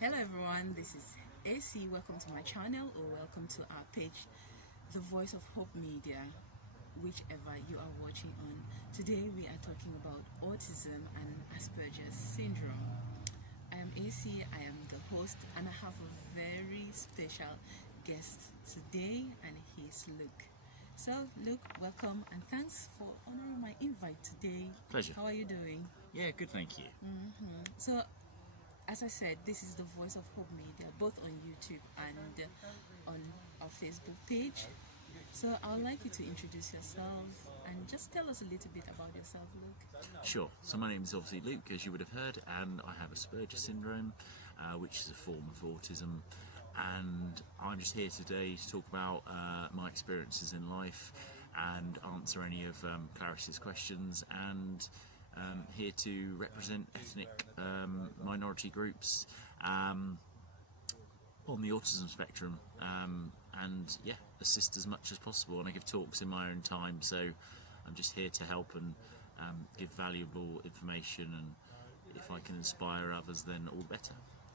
Hello everyone, this is AC. Welcome to my channel or welcome to our page, The Voice of Hope Media, whichever you are watching on. Today we are talking about autism and Aspergers Syndrome. I am AC, I am the host, and I have a very special guest today, and he's Luke. So Luke, welcome and thanks for honoring my invite today. Pleasure. How are you doing? Yeah, good, thank you. So, as I said, this is the Voice of Hope Media, both on YouTube and on our Facebook page. So I would like you to introduce yourself and just tell us a little bit about yourself, Luke. Sure. So my name is obviously Luke, as you would have heard, and I have Aspergers Syndrome, which is a form of autism. And I'm just here today to talk about my experiences in life and answer any of Clarice's questions, and here to represent ethnic minority groups on the autism spectrum, and yeah, assist as much as possible. And I give talks in my own time, so I'm just here to help and give valuable information, and if I can inspire others, then all better.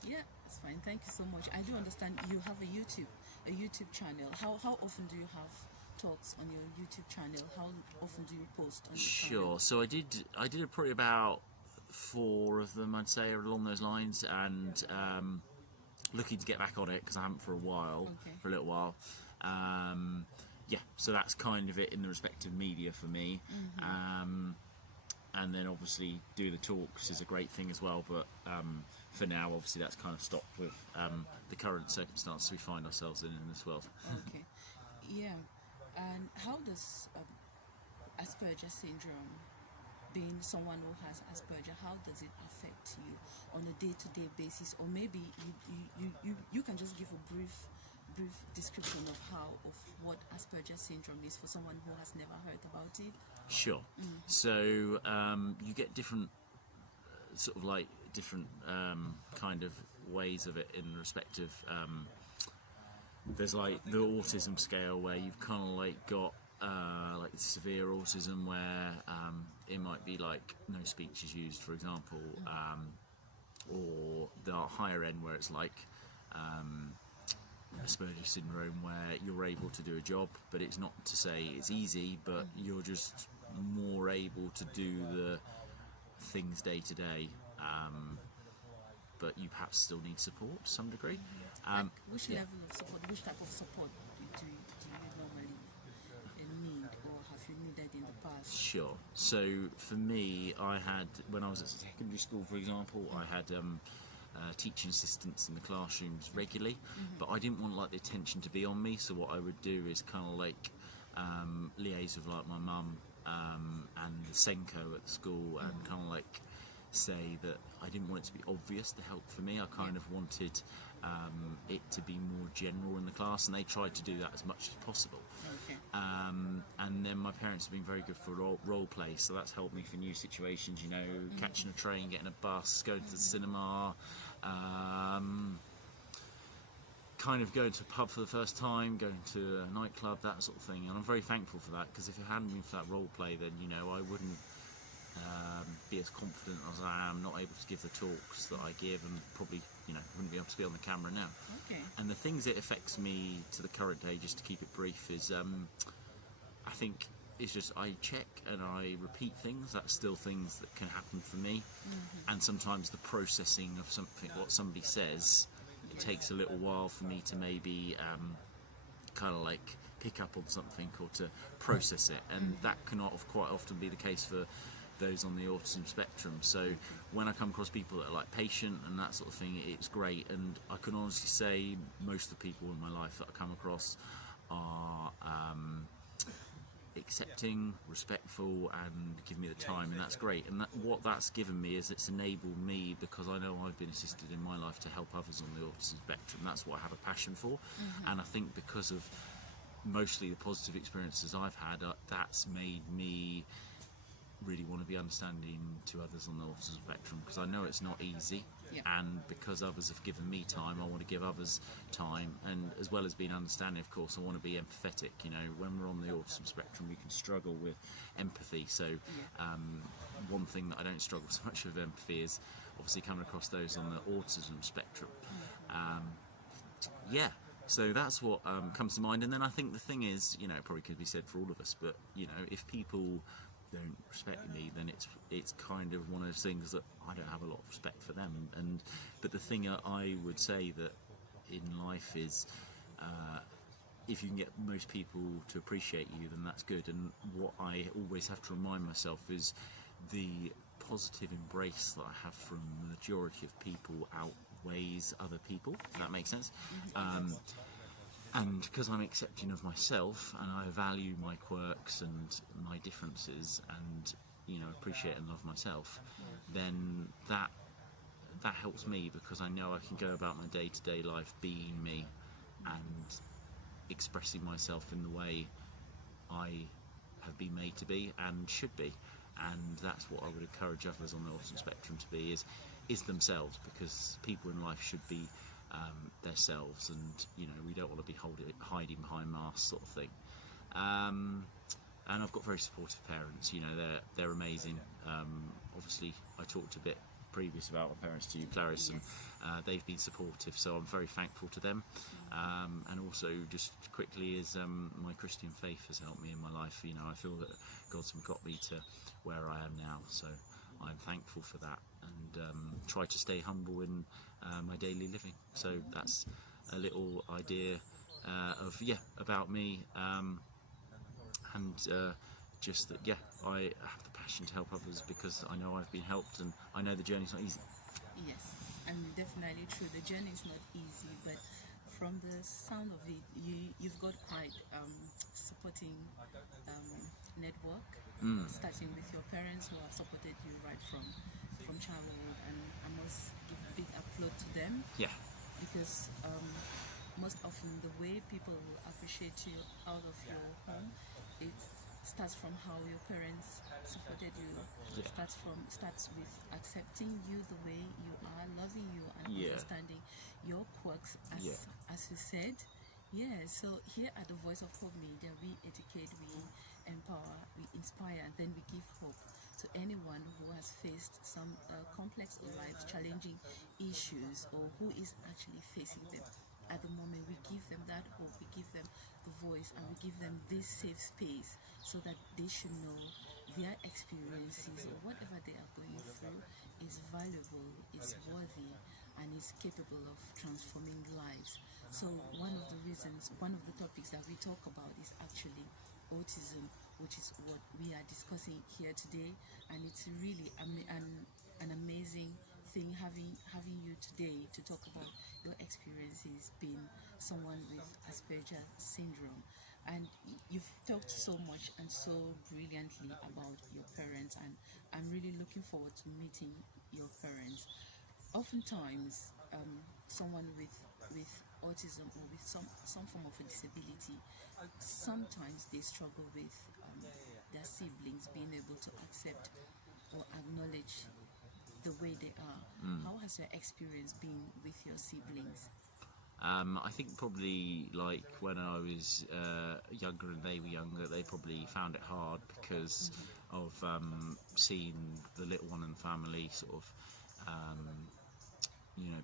Yeah, that's fine. Thank you so much. I do understand you have a YouTube channel. How often do you have talks on your YouTube channel? How often do you post on your Sure. channel? So I did probably about 4 of them, I'd say, along those lines, and looking to get back on it because I haven't for a while, Okay. for a little while. Yeah, so that's kind of it in the respective media for me. And then obviously do the talks is a great thing as well, but for now obviously that's kind of stopped with the current circumstances we find ourselves in this world. Okay. Yeah. And how does Asperger syndrome, being someone who has Asperger, how does it affect you on a day-to-day basis? Or maybe you can just give a brief description of what Asperger syndrome is for someone who has never heard about it. Sure. So you get different different kind of ways of it in respective. There's like the autism scale where you've kind of like got like severe autism where it might be like no speech is used, for example, or the higher end where it's like Aspergers syndrome where you're able to do a job, but it's not to say it's easy, but you're just more able to do the things day to day, but you perhaps still need support to some degree. Like which yeah. level of support, which type of support do you normally need, or have you needed in the past? Sure. So for me, I had, when I was at secondary school, for example, I had teaching assistants in the classrooms regularly, but I didn't want like the attention to be on me. So what I would do is kind of like liaise with like my mum and the Senko at the school, and kind of like say that I didn't want it to be obvious the help for me. I kind of wanted it to be more general in the class, and they tried to do that as much as possible. Okay. And then my parents have been very good for role play, so that's helped me for new situations, you know, catching a train, getting a bus, going to the cinema, kind of going to a pub for the first time, going to a nightclub, that sort of thing. And I'm very thankful for that, because if it hadn't been for that role play, then, you know, I wouldn't be as confident as I am, not able to give the talks that I give, and probably, you know, wouldn't be able to be on the camera now. Okay. And the things that affects me to the current day, just to keep it brief, is I think it's just I check and I repeat things. That's still things that can happen for me. And sometimes the processing of something, what somebody says, it takes a little while for me to maybe kind of like pick up on something or to process it, and that can quite often be the case for those on the autism spectrum. So when I come across people that are like patient and that sort of thing, it's great. And I can honestly say most of the people in my life that I come across are accepting, respectful, and give me the time, and that's great. And what that's given me is it's enabled me, because I know I've been assisted in my life, to help others on the autism spectrum. That's what I have a passion for. And I think because of mostly the positive experiences I've had, that's made me really want to be understanding to others on the autism spectrum, because I know it's not easy. Yeah. And because others have given me time, I want to give others time, and as well as being understanding, of course, I want to be empathetic. You know, when we're on the autism spectrum, we can struggle with empathy. So one thing that I don't struggle so much with empathy is obviously coming across those on the autism spectrum. Yeah, so that's what comes to mind. And then I think the thing is, you know, it probably could be said for all of us, but you know, if people don't respect me, then it's kind of one of those things that I don't have a lot of respect for them. And but the thing I would say that in life is, if you can get most people to appreciate you, then that's good. And what I always have to remind myself is the positive embrace that I have from the majority of people outweighs other people, if that makes sense. And because I'm accepting of myself and I value my quirks and my differences and, you know, appreciate and love myself, then that helps me, because I know I can go about my day-to-day life being me and expressing myself in the way I have been made to be and should be. And that's what I would encourage others on the autism spectrum to be, is themselves, because people in life should be themselves, and you know, we don't want to be hiding behind masks, sort of thing. And I've got very supportive parents. You know, they're amazing. Obviously, I talked a bit previous about my parents to you, Clarice, and they've been supportive, so I'm very thankful to them. And also, just quickly, is my Christian faith has helped me in my life. You know, I feel that God's got me to where I am now, so I'm thankful for that, and try to stay humble in my daily living. So that's a little idea of about me, and just that I have the passion to help others because I know I've been helped, and I know the journey's not easy. Yes, and definitely true. The journey is not easy, but from the sound of it, you've got quite supporting network, starting with your parents who have supported you right from childhood, and I must give a big applaud to them. Yeah. Because most often the way people will appreciate you out of your home, it starts from how your parents supported you. Yeah. Starts with accepting you the way you are, loving you, and understanding your quirks, as you said. Yeah, so here at the Voice of Hope Media, we educate, we empower, we inspire, and then we give hope to anyone who has faced some complex or life-challenging issues, or who is actually facing them at the moment. We give them that hope, we give them the voice, and we give them this safe space so that they should know their experiences or whatever they are going through is valuable, is worthy, and is capable of transforming lives. So one of the topics that we talk about is actually autism, which is what we are discussing here today. And it's really an amazing thing having you today to talk about your experiences being someone with Aspergers Syndrome. And you've talked so much and so brilliantly about your parents, and I'm really looking forward to meeting your parents. Oftentimes, someone with autism or with some form of a disability, sometimes they struggle with their siblings being able to accept or acknowledge the way they are. How has your experience been with your siblings? I think probably like when I was younger and they were younger, they probably found it hard because of seeing the little one in the family sort of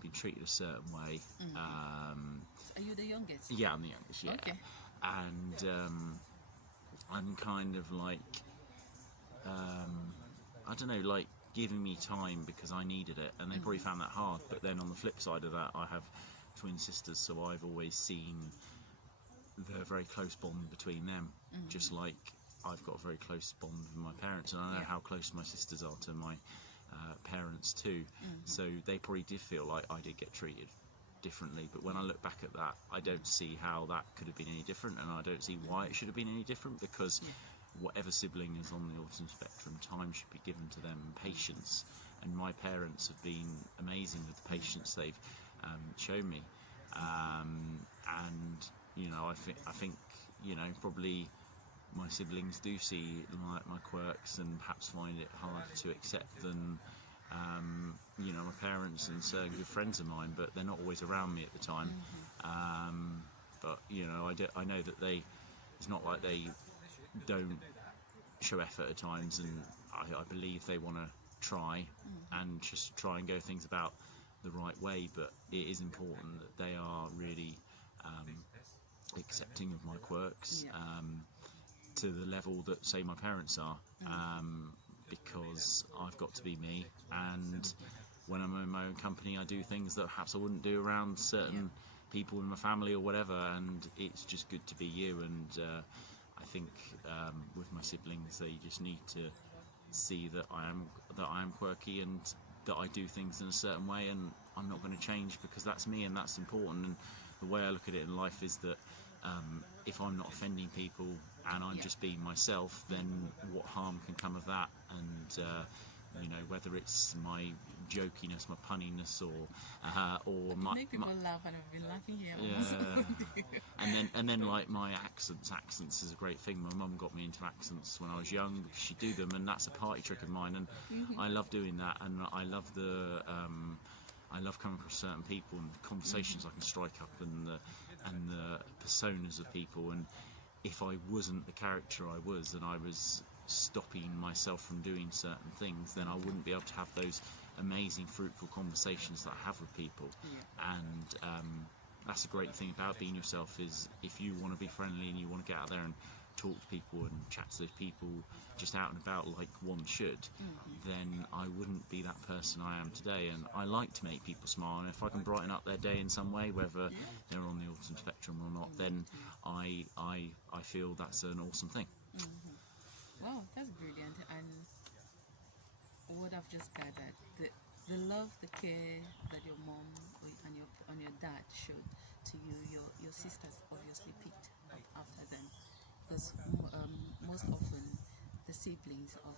being treated a certain way. Are you the youngest? Yeah, I'm the youngest, yeah. Okay. And I'm kind of like, I don't know, like giving me time because I needed it, and they probably found that hard. But then on the flip side of that, I have twin sisters, so I've always seen the very close bond between them, just like I've got a very close bond with my parents, and I know how close my sisters are to my parents too. So they probably did feel like I did get treated differently, but when I look back at that, I don't see how that could have been any different, and I don't see why it should have been any different, because whatever sibling is on the autism spectrum, time should be given to them, patience, and my parents have been amazing with the patience they've shown me, and I think probably my siblings do see my quirks and perhaps find it harder to accept than my parents and certain good friends of mine, but they're not always around me at the time. But I know that it's not like they don't show effort at times, and I believe they want to try and just try and go things about the right way, but it is important that they are really accepting of my quirks, to the level that, say, my parents are, because I've got to be me, and when I'm in my own company I do things that perhaps I wouldn't do around certain people in my family or whatever, and it's just good to be you. And I think with my siblings, they just need to see that I am quirky and that I do things in a certain way, and I'm not going to change because that's me and that's important. And the way I look at it in life is that if I'm not offending people and I'm just being myself, then what harm can come of that? And you know, whether it's my jokiness, my punniness, or my make people laugh, and I've been laughing here. and then like my accents is a great thing. My mum got me into accents when I was young because she'd do them, and that's a party trick of mine, and I love doing that. And I love I love coming across certain people and the conversations I can strike up, and the personas of people. And if I wasn't the character I was, and I was stopping myself from doing certain things, then I wouldn't be able to have those amazing, fruitful conversations that I have with people. And that's a great thing about being yourself, is if you want to be friendly and you want to get out there and talk to people and chat to those people just out and about like one should, then I wouldn't be that person I am today. And I like to make people smile, and if I can brighten up their day in some way, whether they're on the autism spectrum or not, then I feel that's an awesome thing. Wow, that's brilliant. And what I've just gathered, the love, the care that your mom and your dad showed to you, your sisters obviously picked up after them, because most often the siblings of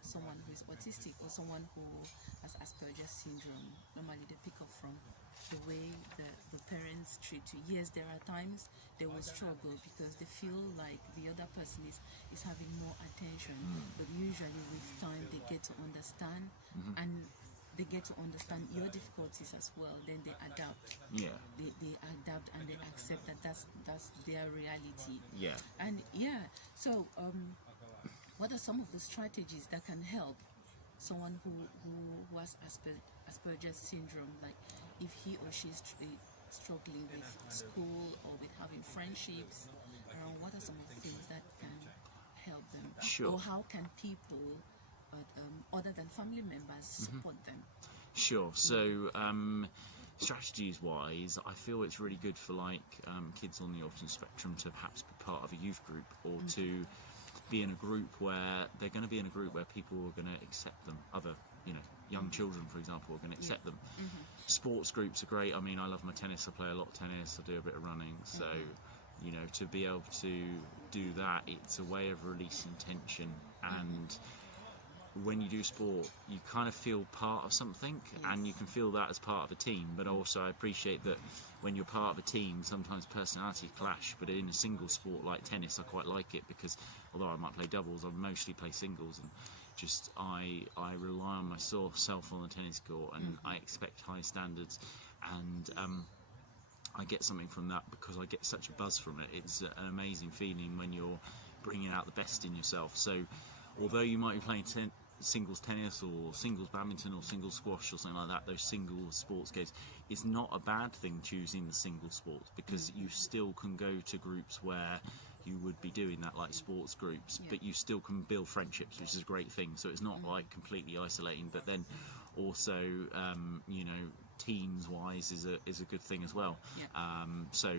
someone who is autistic or someone who has Aspergers Syndrome, normally they pick up from the way the parents treat you. Yes, there are times they will struggle because they feel like the other person is having more attention, but usually with time they get to understand, and they get to understand your difficulties as well. Then they adapt. They adapt and they accept that that's their reality. And so what are some of the strategies that can help someone who has Asperger's syndrome, like if he or she is struggling with school or with having friendships? What are some of the things that can help them? Sure. Or how can people, other than family members, support them? Sure. So strategies wise, I feel it's really good for like kids on the autism spectrum to perhaps be part of a youth group, or to be in a group where they're going to be in a group where people are going to accept them. Other, young children, for example, are going to accept them. Sports groups are great. I mean, I love my tennis. I play a lot of tennis. I do a bit of running. So, to be able to do that, it's a way of releasing tension. And when you do sport, you kind of feel part of something, and you can feel that as part of a team. But also, I appreciate that when you're part of a team, sometimes personalities clash. But in a single sport like tennis, I quite like it, because although I might play doubles, I mostly play singles, and just I rely on myself on the tennis court, and I expect high standards, and I get something from that because I get such a buzz from it. It's an amazing feeling when you're bringing out the best in yourself. So although you might be playing singles tennis or singles badminton or singles squash or something like that, those single sports games, it's not a bad thing choosing the single sports, because you still can go to groups where you would be doing that, like sports groups, but you still can build friendships, which is a great thing. So it's not like completely isolating, but then also teams wise is a good thing as well. So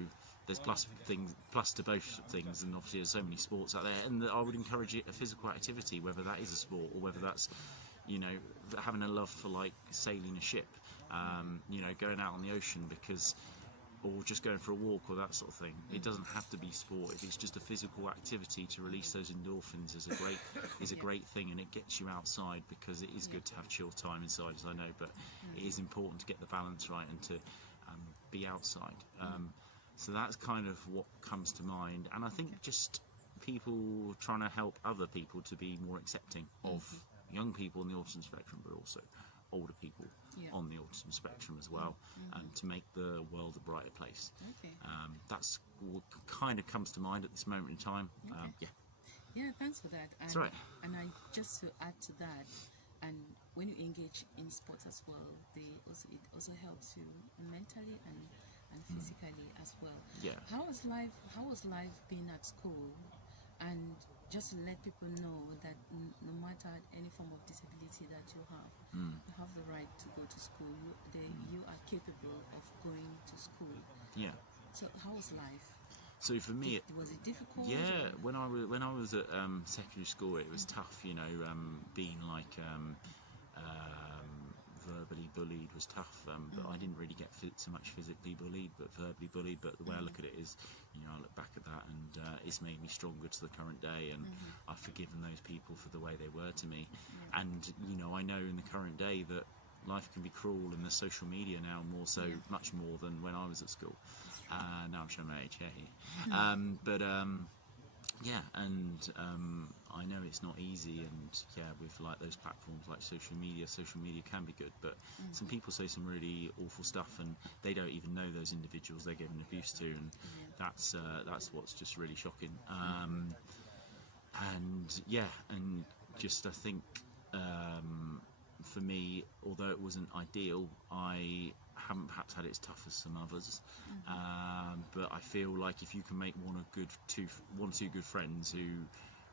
there's plus to both things, and obviously there's so many sports out there, and I would encourage a physical activity, whether that is a sport or whether that's having a love for like sailing a ship, going out on the ocean, or just going for a walk or that sort of thing. It doesn't have to be sport. If it's just a physical activity to release those endorphins, is a great thing, and it gets you outside, because it is good to have chill time inside, as I know, but it is important to get the balance right and to be outside. So that's kind of what comes to mind, and I think just people trying to help other people to be more accepting of young people on the autism spectrum, but also older people on the autism spectrum as well, and to make the world a brighter place. That's what kind of comes to mind at this moment in time. Thanks for that. That's right. And just to add to that, and when you engage in sports as well, it also helps you mentally and physically as well. Yeah. How was life being at school? And just to let people know that no matter any form of disability that you have the right to go to school. You are capable of going to school. Yeah. So how was life? So for me, was it difficult? Yeah, when I was at secondary school, it was tough. You know, being like verbally bullied was tough. But I didn't really get so much physically bullied, but verbally bullied. But the way I look at it is, you know, I look back at that, and it's made me stronger to the current day, and I've forgiven those people for the way they were to me. And you know, I know in the current day that life can be cruel, and there's social media now much more than when I was at school. Now I'm showing my age, yeah, and I know it's not easy, and with like those platforms like social media can be good, but some people say some really awful stuff, and they don't even know those individuals they're giving abuse to, and that's what's just really shocking. And just I think for me, although it wasn't ideal, I haven't perhaps had it as tough as some others, but I feel like if you can make one or two good friends who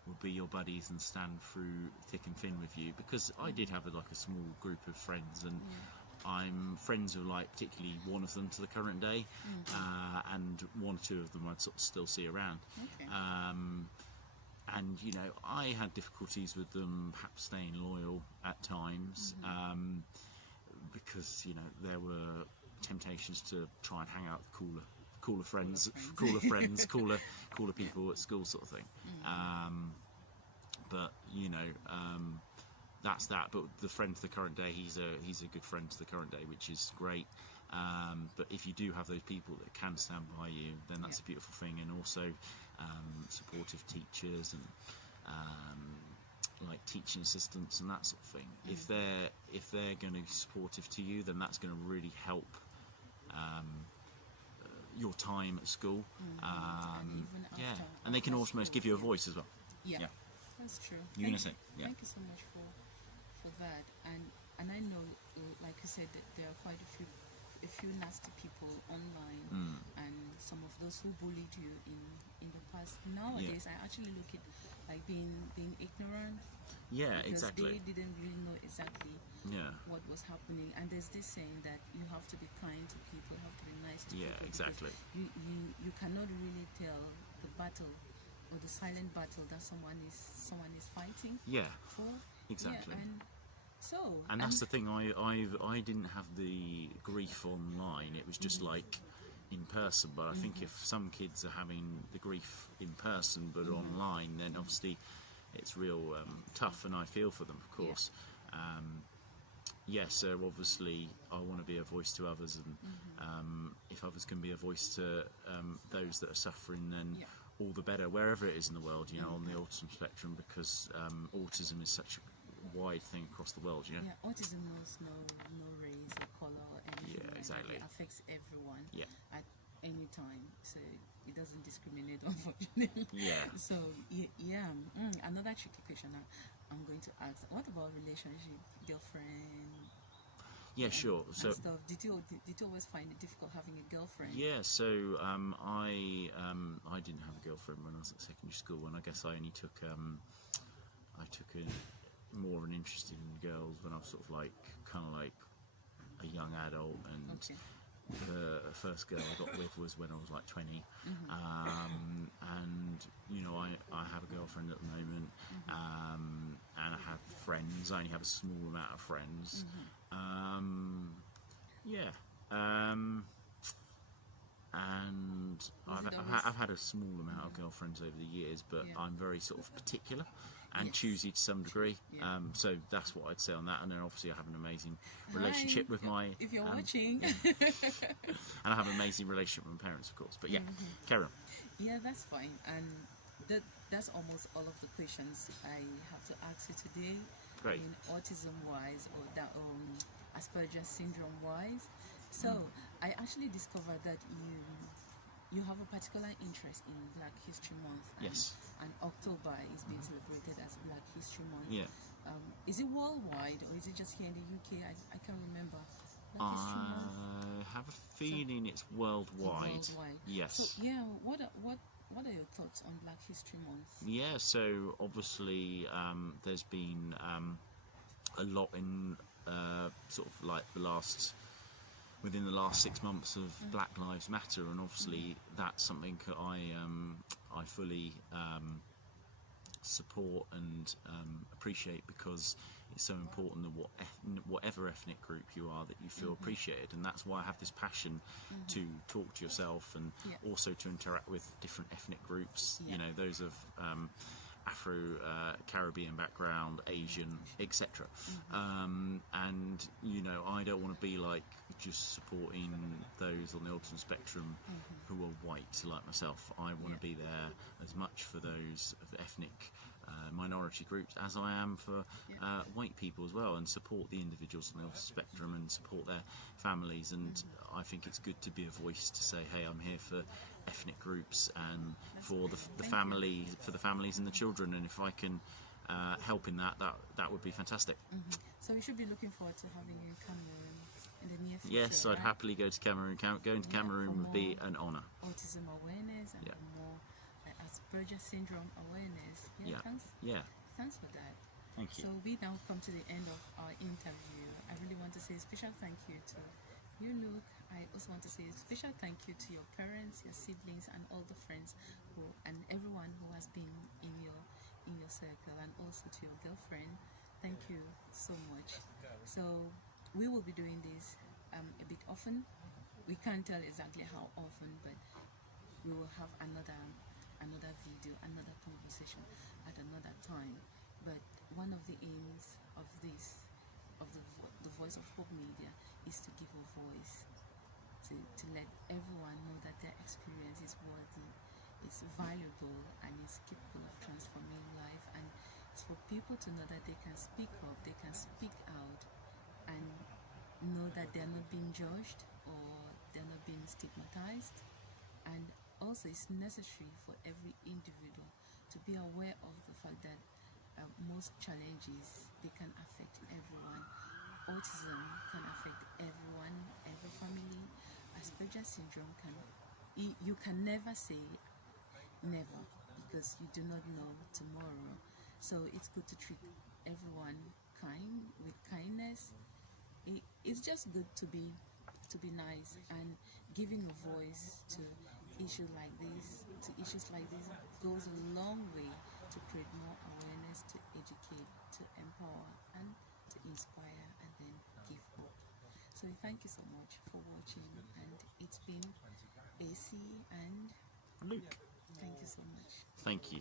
will be your buddies and stand through thick and thin with you, because I did have a small group of friends, and I'm friends with like particularly one of them to the current day, and one or two of them I'd sort of still see around. Okay. And you know, I had difficulties with them perhaps staying loyal at times, because you know there were temptations to try and hang out with cooler friends, cooler people at school, sort of thing. But you know, that's that. But the friend to the current day, he's a good friend to the current day, which is great. But if you do have those people that can stand by you, then that's a beautiful thing. And also supportive teachers and like teaching assistants and that sort of thing. If they're going to be supportive to you, then that's going to really help your time at school. And they can almost give you a voice as well. Yeah. That's true. You're going to say, Thank you so much for that. And I know, like you said, that there are quite a few nasty people online, and some of those who bullied you in the past. Nowadays, I actually look at like being ignorant. Yeah, because exactly. They didn't really know exactly what was happening. And there's this saying that you have to be kind to people, you have to be nice to people. Yeah, exactly. You cannot really tell the battle or the silent battle that someone is fighting. Yeah. For. Exactly. Yeah, and that's the thing. I didn't have the grief online. It was just like in person. But I think if some kids are having the grief in person but online, then obviously it's real tough. And I feel for them, of course. So obviously I want to be a voice to others, and if others can be a voice to those that are suffering, then all the better, wherever it is in the world, you know, on the autism spectrum, because autism is such a wide thing across the world, you know. Yeah, autism knows no race or color or anything. Yeah, exactly. It affects everyone at any time, so it doesn't discriminate, unfortunately. Yeah. So another tricky question I'm going to ask: what about relationship, girlfriend? Yeah, sure. So, stuff. Did you always find it difficult having a girlfriend? Yeah, so I didn't have a girlfriend when I was at secondary school, and I guess I only took more of an interest in girls when I was sort of like a young adult, and the first girl I got with was when I was like 20, and you know, I have a girlfriend at the moment, and I have friends. I only have a small amount of friends. And I've had a small amount of girlfriends over the years, but I'm very sort of particular and choosy to some degree. So that's what I'd say on that. And then obviously I have an amazing relationship with my... If you're watching. And I have an amazing relationship with my parents, of course. But carry on. Yeah, that's fine. And that's almost all of the questions I have to ask you today. Great. In autism-wise or that Aspergers Syndrome-wise. So I actually discovered that you have a particular interest in Black History Month. And, Yes. And October is being celebrated as Black History Month. Yeah. Is it worldwide or is it just here in the UK? I can't remember. Black History Month. I have a feeling it's worldwide. Worldwide. Yes. So yeah, what are your thoughts on Black History Month? Yeah. So obviously, there's been a lot in sort of like within the last 6 months of Black Lives Matter, and obviously that's something that I fully support and appreciate, because it's so important that whatever ethnic group you are, that you feel appreciated, and that's why I have this passion to talk to yourself and also to interact with different ethnic groups, you know, those of Afro Caribbean background, Asian, etc. And you know, I don't want to be like just supporting those on the autism spectrum who are white like myself. I want to be there as much for those of ethnic minority groups as I am for white people as well, and support the individuals on the autism spectrum and support their families. And I think it's good to be a voice to say, hey, I'm here for ethnic groups and for the families and the children, and if I can help in that would be fantastic. So we should be looking forward to having you in Cameroon in the near future. Yes, I'd happily go to Cameroon. Going to Cameroon would be an honour. Autism awareness and more Aspergers Syndrome awareness. Thanks for that. Thank you. So we now come to the end of our interview. I really want to say a special thank you to you, Luke. I also want to say a special thank you to your parents, your siblings, and all the friends and everyone who has been in your circle, and also to your girlfriend. Thank you so much. So we will be doing this a bit often. We can't tell exactly how often, but we will have another video, another conversation at another time. But one of the aims of the Voice of Hope Media is to give a voice to let everyone know that their experience is worthy, it's valuable, and it's capable of transforming life. And it's for people to know that they can speak up, they can speak out, and know that they're not being judged or they're not being stigmatized. And also it's necessary for every individual to be aware of the fact that most challenges, they can affect everyone. Autism can affect everyone, every family. Aspergers Syndrome you can never say never, because you do not know tomorrow. So it's good to treat everyone with kindness. It's just good to be nice, and giving a voice to issues like this goes a long way to create more awareness, to educate, to empower, and to inspire, and then give hope. So thank you so much for watching, and it's been AC and Luke. Thank you so much. Thank you.